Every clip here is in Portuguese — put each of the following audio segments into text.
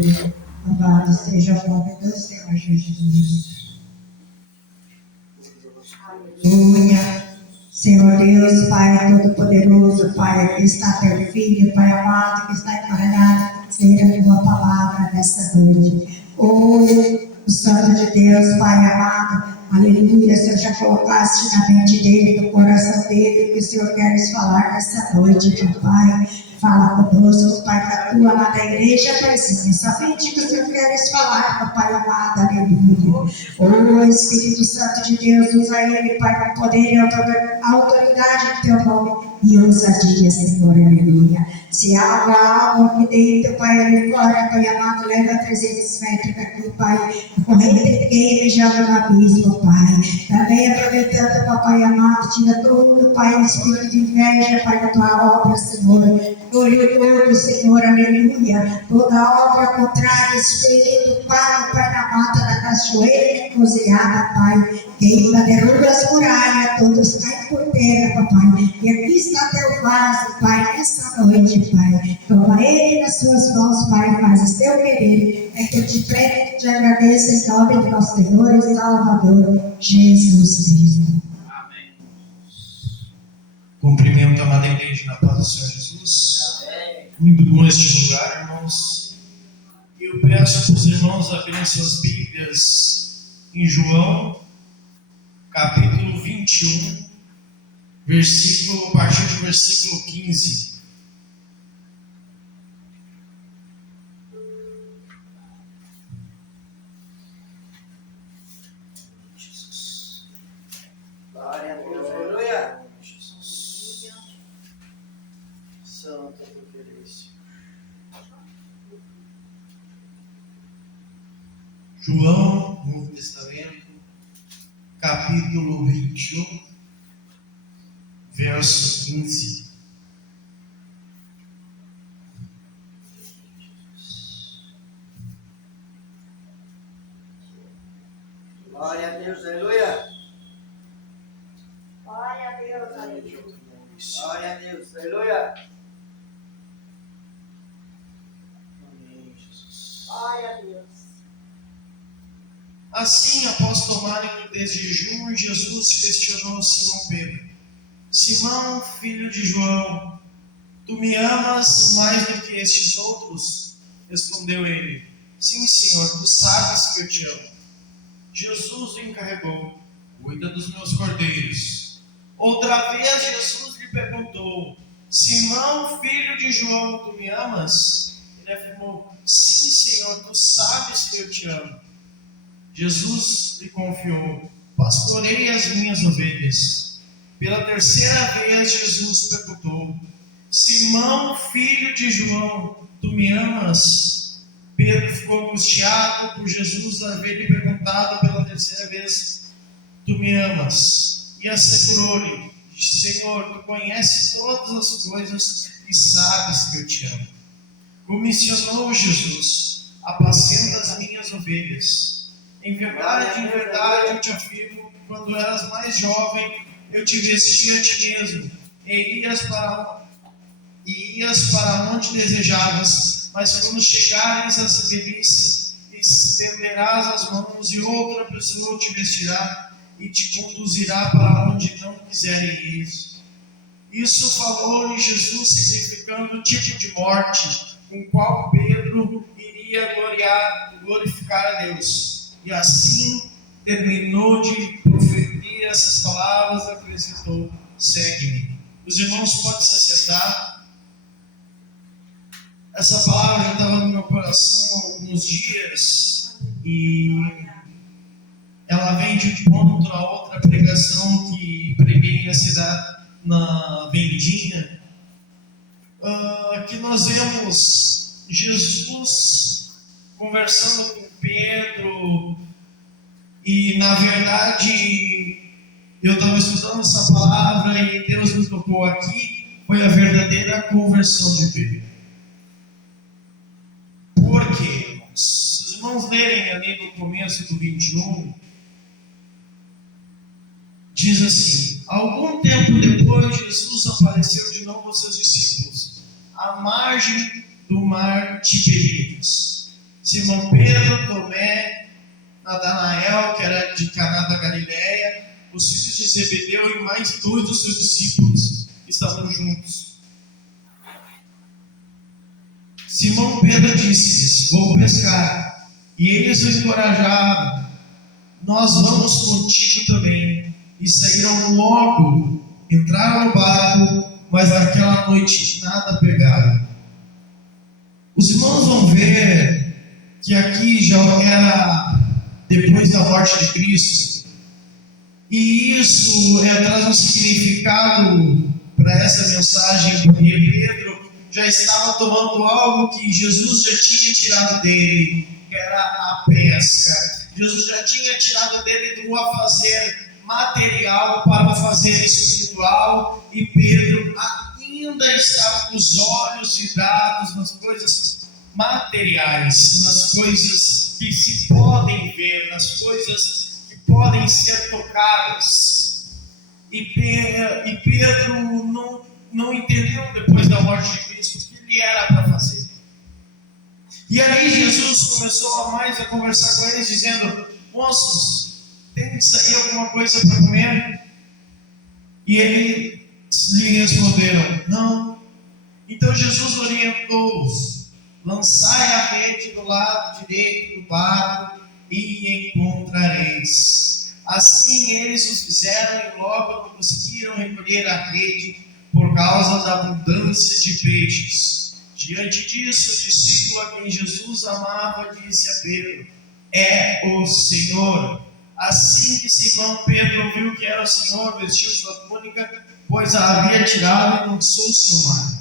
Aleluia. Louvado seja o nome do Senhor Jesus. Aleluia. Senhor Deus, Pai Todo-Poderoso, Pai que está teu Filho, Pai amado, que está encarnado, seja a tua palavra nessa noite. O Santo de Deus, Pai amado, aleluia, Senhor, já colocaste na mente dele, no coração dele, o que o Senhor queres falar nessa noite, meu Pai. Fala conosco, Pai, da tua amada igreja, Paizinho. Somente que o Senhor queres falar, meu Pai amado, aleluia. Oh, Espírito Santo de Deus, usa ele, Pai, com poder e autoridade em teu nome e ousadia, Senhor, aleluia. Se há algo aqui dentro, Pai, ali fora, Pai amado, leva 300 metros daqui, Pai, corrente queima e joga no abismo, Pai. Também aproveitando, Papai amado, tira todo, Pai, o espírito de inveja, Pai, da tua obra, Senhor. Glorioso, Senhor, aleluia. Toda obra contrária, espírito, Pai, na mata da cachoeira encruzilhada, Pai. Queima, derruba as muralhas, todos caem por terra, Papai. E aqui está teu vaso, Pai, nesta noite, Pai. Toma ele nas tuas mãos, Pai, fazes teu querer. É que eu te prego e te agradeço em nome do nosso Senhor e Salvador, Jesus Cristo. Amém. Cumprimento a amada igreja na paz do Senhor Jesus. Amém. Muito bom este lugar, irmãos. Eu peço para os irmãos abrirem suas Bíblias em João, capítulo 21, a partir do versículo 15. Jesus. Glória a Deus, aleluia. Jesus. Santo Deus. João, Novo Testamento, capítulo 21, verso 15. Glória a Deus, aleluia. Glória a Deus, aleluia. Glória a Deus, aleluia. Amém, Jesus. Glória a Deus. Assim, após tomarem o jejum, Jesus questionou Simão Pedro: Simão, filho de João, tu me amas mais do que estes outros? Respondeu ele: Sim, Senhor, tu sabes que eu te amo. Jesus o encarregou: Cuida dos meus cordeiros. Outra vez Jesus lhe perguntou: Simão, filho de João, tu me amas? Ele afirmou: Sim, Senhor, tu sabes que eu te amo. Jesus lhe confiou: Pastorei as minhas ovelhas. Pela terceira vez Jesus perguntou: Simão, filho de João, tu me amas? Pedro ficou angustiado por Jesus haver lhe perguntado pela terceira vez: Tu me amas? E assegurou-lhe: Senhor, tu conheces todas as coisas e sabes que eu te amo. Comissionou Jesus: Apacenta as minhas ovelhas. Em verdade, eu te afirmo, quando eras mais jovem, eu te vestia a ti mesmo, e ias para onde desejavas, mas quando chegares à velhice, estenderás as mãos e outra pessoa te vestirá e te conduzirá para onde não quiserem ir. Isso falou-lhe Jesus, significando o tipo de morte com qual Pedro iria glorificar a Deus. E assim terminou de proferir essas palavras, acrescentou: Segue-me. Os irmãos podem se assentar. Essa palavra já estava no meu coração há alguns dias e ela vem de encontro a outra pregação que preguei na Vendinha, que nós vemos Jesus conversando com Pedro, e na verdade eu estava estudando essa palavra e Deus me tocou aqui. Foi a verdadeira conversão de Pedro. Por quê, irmãos? Se os irmãos lerem ali no começo do 21, diz assim: algum tempo depois Jesus apareceu de novo aos seus discípulos à margem do mar Tiberíades. Simão Pedro, Tomé, Natanael, que era de Caná da Galileia, os filhos de Zebedeu e mais 2 dos seus discípulos que estavam juntos. Simão Pedro disse-lhes: vou pescar. E eles o encorajaram: nós vamos contigo também. E saíram logo, entraram no barco, mas naquela noite nada pegaram. Os irmãos vão ver que aqui já era depois da morte de Cristo, e isso traz um significado para essa mensagem, porque Pedro já estava tomando algo que Jesus já tinha tirado dele, que era a pesca. Jesus já tinha tirado dele do afazer material para o afazer espiritual, e Pedro ainda estava com os olhos vidrados nas coisas materiais, nas coisas que se podem ver, nas coisas que podem ser tocadas. E Pedro não entendeu depois da morte de Cristo o que ele era para fazer. E aí Jesus começou a conversar com eles, dizendo: moços, tem aí alguma coisa para comer? E eles lhe responderam: não. Então Jesus orientou-os: lançai a rede do lado direito do barco e encontrareis. Assim eles o fizeram, e logo não conseguiram recolher a rede por causa da abundância de peixes. Diante disso, o discípulo a quem Jesus amava disse a Pedro: é o Senhor. Assim que Simão Pedro viu que era o Senhor, vestiu sua túnica, pois a havia tirado, e lançou-se ao mar.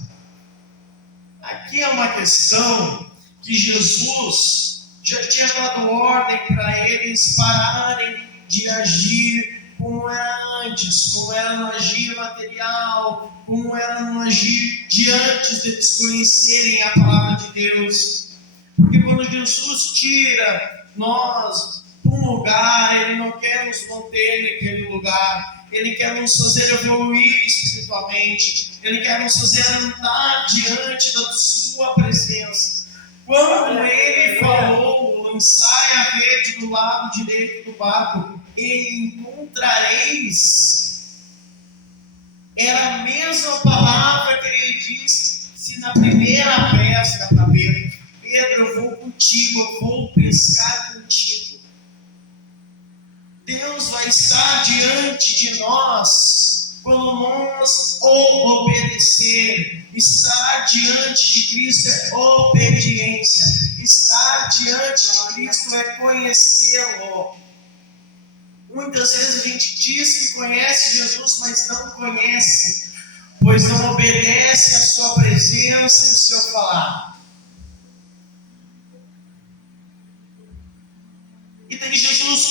Aqui é uma questão que Jesus já tinha dado ordem para eles pararem de agir como era antes, como era no agir material, como era no agir de antes deles conhecerem a palavra de Deus. Porque quando Jesus tira nós de um lugar, Ele não quer nos manter naquele lugar, Ele quer nos fazer evoluir espiritualmente, Ele quer nos fazer andar diante da sua presença. Quando Ele falou: lançai a rede do lado direito do barco e encontrareis, era a mesma palavra que Ele disse se na primeira pesca para Pedro: Pedro, eu vou contigo, eu vou pescar contigo. Deus vai estar diante de nós quando nós o obedecer. Estar diante de Cristo é obediência. Estar diante de Cristo é conhecê-lo. Muitas vezes a gente diz que conhece Jesus, mas não conhece, pois não obedece a sua presença e o seu falar. E daí Jesus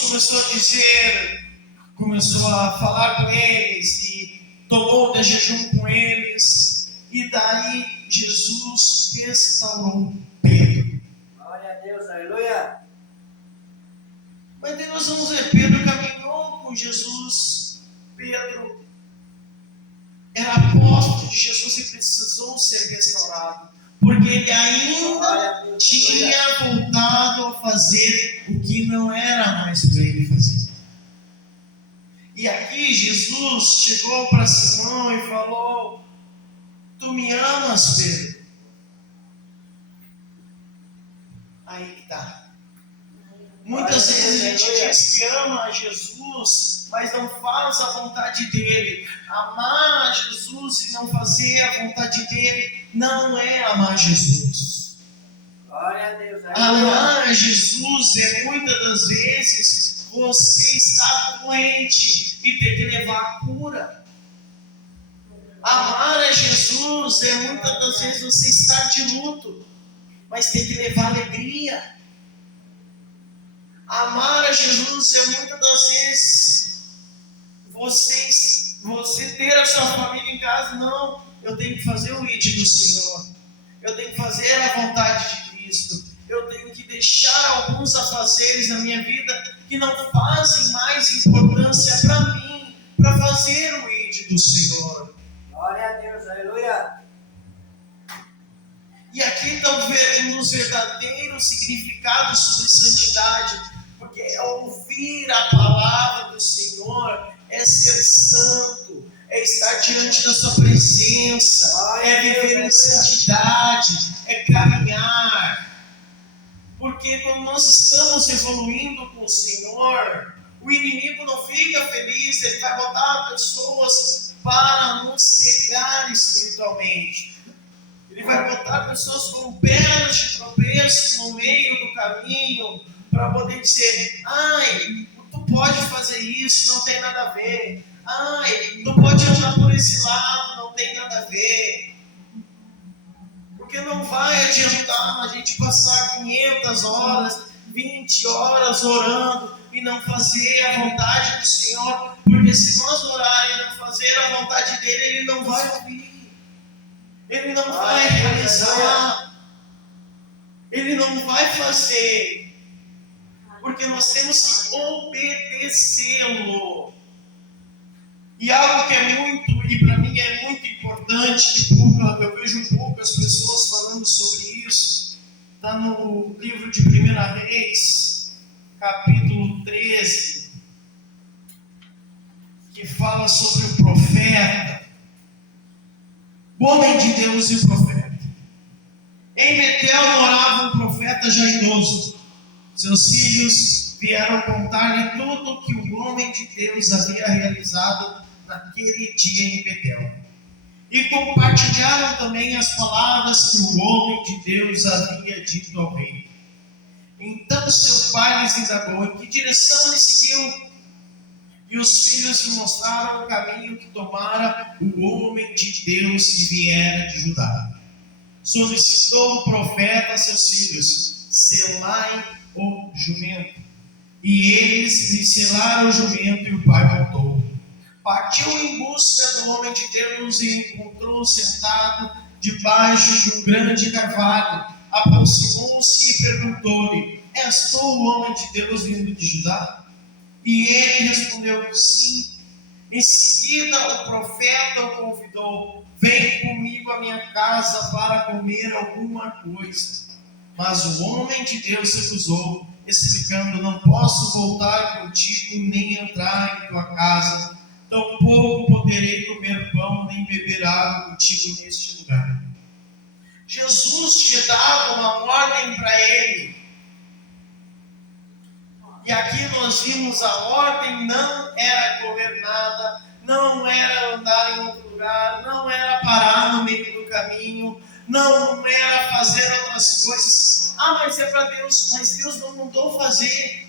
começou a falar com eles, e tomou de jejum com eles, e daí Jesus restaurou Pedro. Glória a Deus, aleluia. Mas daí nós vamos ver, Pedro caminhou com Jesus. Pedro era apóstolo de Jesus e precisou ser restaurado, porque ele ainda tinha voltado a fazer o que não era mais para ele fazer. E aqui Jesus chegou para Simão e falou: tu me amas, Pedro? Aí que está. Muitas vezes a gente diz que ama a Jesus, mas não faz a vontade dele. Amar a Jesus e não fazer a vontade dele não é amar Jesus. Glória a Deus. Amar a Jesus é muitas das vezes você estar doente e ter que levar a cura. Amar a Jesus é muitas das vezes você estar de luto, mas ter que levar alegria. Amar a Jesus é muitas das vezes você ter a sua família em casa. Não, eu tenho que fazer o ID do Senhor, eu tenho que fazer a vontade de Cristo, eu tenho que deixar alguns afazeres na minha vida que não fazem mais importância para mim, para fazer o ID do Senhor. Glória a Deus, aleluia. E aqui estão os verdadeiros significados sobre santidade, porque ouvir a palavra do Senhor é ser santo, é estar diante da sua presença, é viver em santidade, é caminhar. Porque quando nós estamos evoluindo com o Senhor, o inimigo não fica feliz, ele vai botar pessoas para nos cegar espiritualmente. Ele vai botar pessoas com pedras de tropeço no meio do caminho, para poder dizer: ai, tu pode fazer isso, não tem nada a ver. Ai, tu pode andar por esse lado, não tem nada a ver. Porque não vai adiantar a gente passar 500 horas, 20 horas orando e não fazer a vontade do Senhor. Porque se nós orar e não fazer a vontade dele, ele não vai ouvir. Ele não vai realizar. Ele não vai fazer. Porque nós temos que obedecê-lo. E algo que é muito, e para mim é muito importante, que eu vejo poucas pessoas falando sobre isso, está no livro de 1 Reis, capítulo 13, que fala sobre o profeta, o homem de Deus e o profeta. Em Betel morava um profeta já idoso. Seus filhos vieram contar-lhe tudo o que o homem de Deus havia realizado naquele dia em Betel. E compartilharam também as palavras que o homem de Deus havia dito ao rei. Então seu pai lhes indagou em que direção ele seguiu. E os filhos lhe mostraram o caminho que tomara o homem de Deus que viera de Judá. Solicitou o profeta a seus filhos: selai o jumento. E eles lhe selaram o jumento, e o pai voltou. Partiu em busca do homem de Deus e encontrou sentado debaixo de um grande carvalho. Aproximou-se e perguntou-lhe: és tu o homem de Deus vindo de Judá? E ele respondeu: sim. Em seguida o profeta o convidou: vem comigo à minha casa para comer alguma coisa. Mas o homem de Deus recusou, explicando: não posso voltar contigo nem entrar em tua casa, tampouco poderei comer pão nem beber água contigo neste lugar. Jesus tinha dado uma ordem para ele. E aqui nós vimos a ordem não era comer nada, não era andar em outro lugar, não era parar no meio do caminho, não era fazer outras coisas. Ah, mas é para Deus, mas Deus não mandou fazer.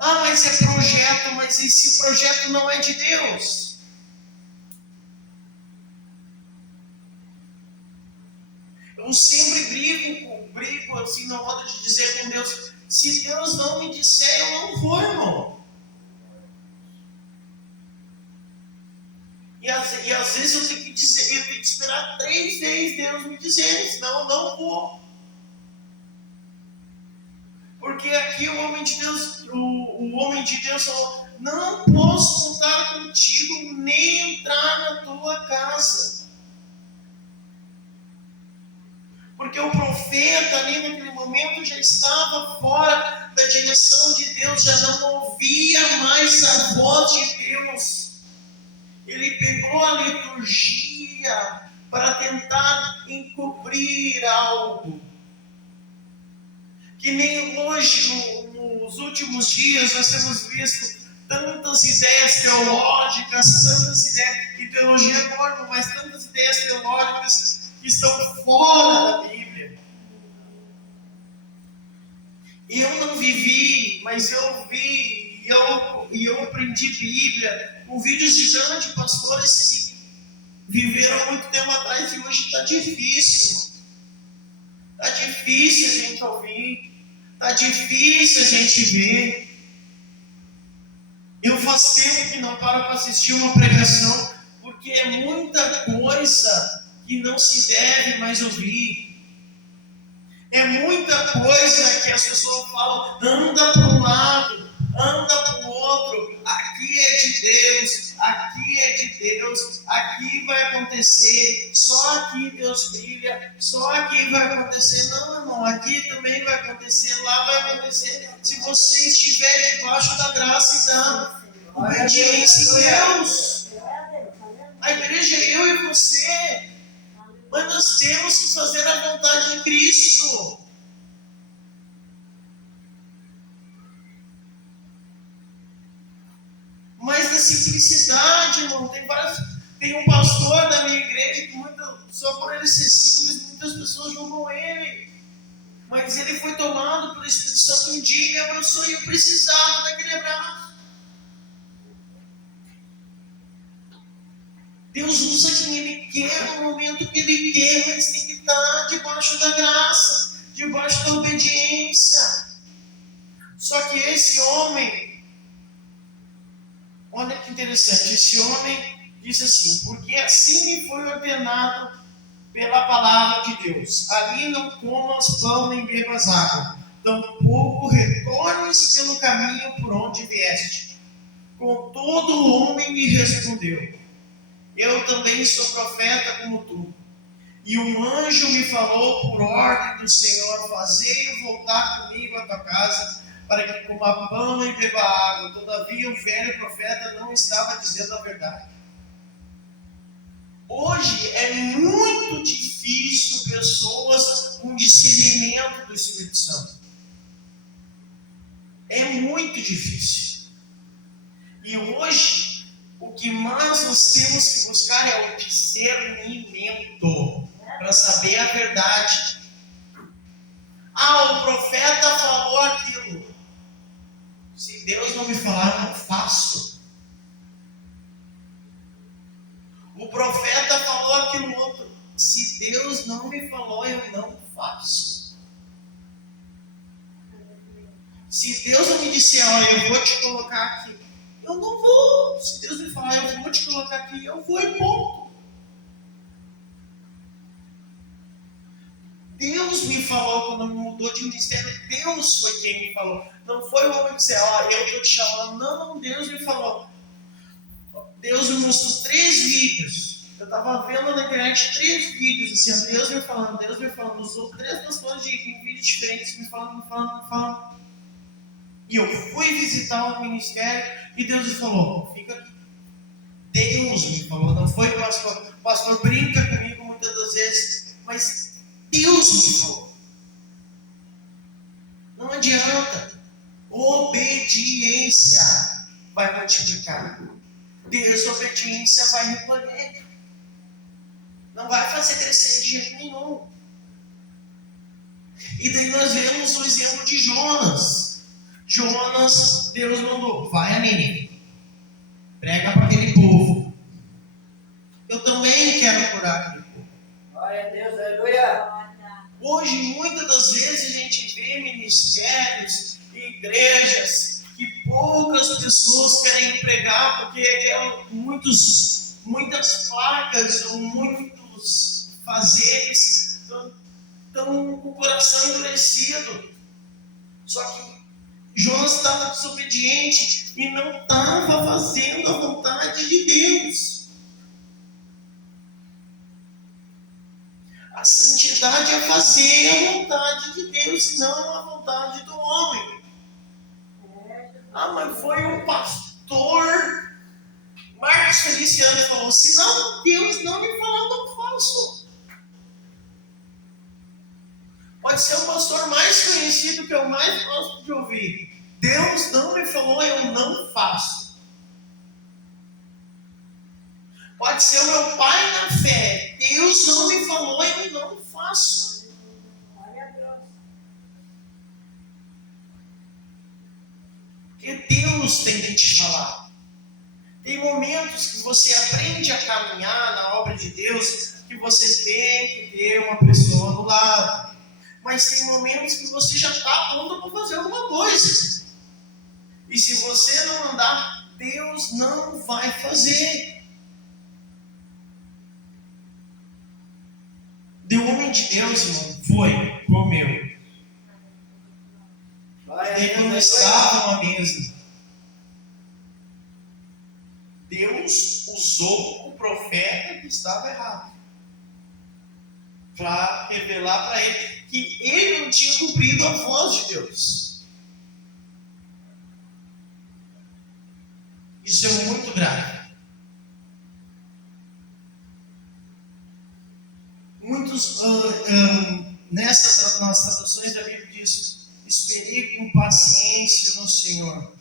Ah, mas é projeto, mas e se o projeto não é de Deus? Eu sempre brigo assim na hora de dizer com Deus: se Deus não me disser, eu não vou, irmão. E às vezes eu tenho que dizer, eu tenho que esperar 3 vezes Deus me dizer, senão eu não vou. Porque aqui o homem de Deus falou: não posso contar contigo nem entrar na tua casa. Porque o profeta ali naquele momento já estava fora da direção de Deus, já não ouvia mais a voz de Deus. Ele pegou a liturgia para tentar encobrir algo. Que nem hoje, nos últimos dias, nós temos visto tantas ideias teológicas, tantas ideias de teologia mormon, mas tantas ideias teológicas que estão fora da Bíblia. Eu não vivi, mas eu vi, e eu aprendi Bíblia com vídeos de grandes pastores que viveram muito tempo atrás, e hoje está difícil. Está difícil a gente ouvir, está difícil a gente ver. Eu faz tempo que não paro para assistir uma pregação, porque é muita coisa que não se deve mais ouvir. É muita coisa que as pessoas falam: anda para um lado, anda para o outro. aqui é de Deus, aqui é de Deus, aqui vai acontecer, só aqui Deus brilha, só aqui vai acontecer. Não, irmão, aqui também vai acontecer, lá vai acontecer. Se você estiver debaixo da graça e da obediência em Deus. A igreja é eu e você, mas nós temos que fazer a vontade de Cristo. Mas na simplicidade, irmão, tem um pastor da minha igreja que só por ele ser simples, muitas pessoas julgam ele. Mas ele foi tomado pelo Espírito Santo um dia e me abraçou e eu precisava daquele abraço. Deus usa quem Ele quer no momento que Ele quer, mas tem que estar debaixo da graça, debaixo da obediência. Só que esse homem, olha que interessante, esse homem diz assim: porque assim me foi ordenado pela palavra de Deus, ali não comas pão nem bebas água, tampouco retornes pelo caminho por onde vieste. Contudo o homem me respondeu: eu também sou profeta como tu. E um anjo me falou por ordem do Senhor: fazei-o voltar comigo à tua casa, para que coma pão e beba água. Todavia o velho profeta não estava dizendo a verdade. Hoje é muito difícil pessoas com discernimento do Espírito Santo. É muito difícil. E hoje, o que mais nós temos que buscar é o discernimento, para saber a verdade. Ah, o profeta falou aquilo. Se Deus não me falar, eu não faço. O profeta falou aquilo outro. Se Deus não me falou, eu não faço. Se Deus não me disser: olha, eu vou te colocar aqui, eu não vou. Se Deus me falar: eu vou te colocar aqui, eu vou e ponto. Deus me falou quando me mudou de ministério. Deus foi quem me falou. Não foi o homem que disse: olha, eu estou te chamando. Não, Deus me falou. Deus me mostrou 3 vídeos. Eu estava vendo na internet 3 vídeos, assim, Deus me falando. Usou 3 pastores de vídeos diferentes, me falando. E eu fui visitar o ministério e Deus me falou: fica aqui. Deus me falou, não foi o pastor. O pastor brinca comigo muitas das vezes, mas Deus me falou. Não adianta. Obediência vai multiplicar. Desobediência vai recolher. Não vai fazer crescer de jeito nenhum. E daí nós vemos o exemplo de Jonas. Jonas, Deus mandou: vai a Nínive, prega para aquele povo. Eu também quero curar aquele povo. Glória a Deus, aleluia. Hoje, muitas das vezes, a gente vê ministérios e igrejas que poucas pessoas querem pregar, porque muitas placas ou muitos fazeres estão com o coração endurecido. Só que Jonas estava desobediente e não estava fazendo a vontade de Deus. A santidade é fazer a vontade de Deus, não a vontade do homem. Ah, mas foi o pastor Marcos Feliciano que falou: se não Deus não me falar, eu não faço. Pode ser o pastor mais conhecido que eu mais gosto de ouvir. Deus não me falou, eu não faço. Pode ser o meu pai na fé. Deus não me falou, eu não faço. Porque Deus tem que te falar. Tem momentos que você aprende a caminhar na obra de Deus, que você tem que ter uma pessoa do lado. Mas tem momentos que você já está pronto para fazer alguma coisa. E se você não andar, Deus não vai fazer. O homem de Deus, irmão, foi, comeu. E quando estava à mesa, Deus usou o profeta que estava errado para revelar para ele que ele não tinha cumprido a voz de Deus. Isso é muito grave. Muitos, nas traduções da Bíblia diz: esperei com paciência no Senhor.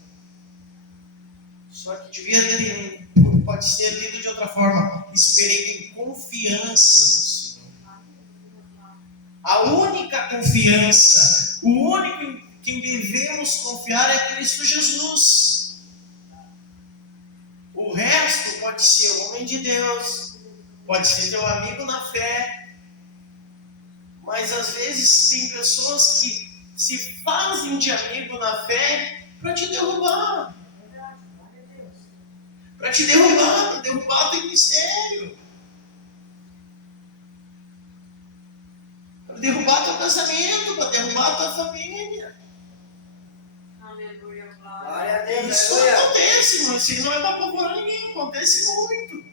Só que devia ter, pode ser lido de outra forma: esperei com confiança no Senhor. A única confiança, o único em quem devemos confiar é Cristo Jesus. O resto pode ser homem de Deus, pode ser teu amigo na fé. Mas às vezes tem pessoas que se fazem de amigo na fé para te derrubar. Para te derrubar, teu ministério. Para derrubar teu casamento, para derrubar tua família. Glória a Deus, Isso aleluia. acontece, irmão. Isso não é para apavorar ninguém, acontece muito.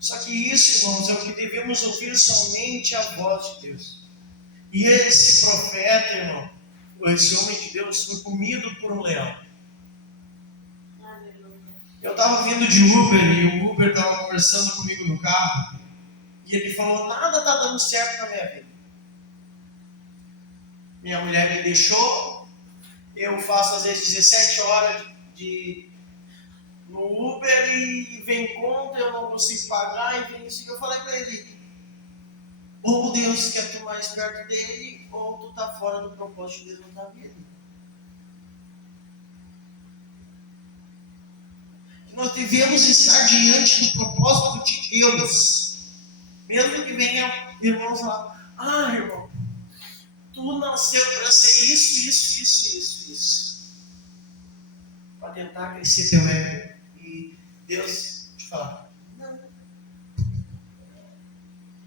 Só que isso, irmãos, é o que devemos ouvir somente a voz de Deus. E esse profeta, irmão, esse homem de Deus, foi comido por um leão. Eu estava vindo de Uber e o Uber estava conversando comigo no carro. E ele falou: nada está dando certo na minha vida. Minha mulher me deixou. Eu faço às vezes 17 horas no Uber e vem conta, eu não consigo pagar, e vem isso. E eu falei para ele: ou Deus quer tu mais perto dele, ou tu tá fora do propósito de Deus na tua vida. Nós devemos estar diante do propósito de Deus. Mesmo que venha irmãos lá: ah, irmão, tu nasceu para ser isso. Para tentar crescer teu ego. E Deus te fala: não.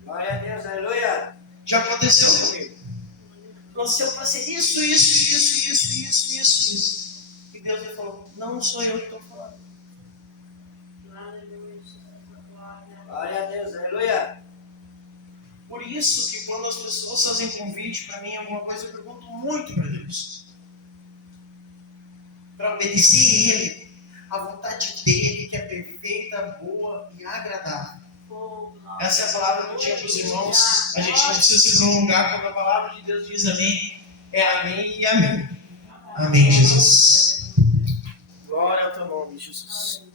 Glória a Deus, aleluia. Já aconteceu comigo. Nasceu para ser isso. E Deus me falou: não sou eu que estou falando. Glória a Deus, aleluia. Por isso que quando as pessoas fazem convite para mim alguma coisa, eu pergunto muito para Deus. Para obedecer Ele, a vontade dEle, que é perfeita, boa e agradável. Essa é a palavra que eu tinha para os irmãos. A gente não precisa se prolongar, quando a palavra de Deus diz amém, é amém e amém. Amém, Jesus. Glória ao teu nome, Jesus.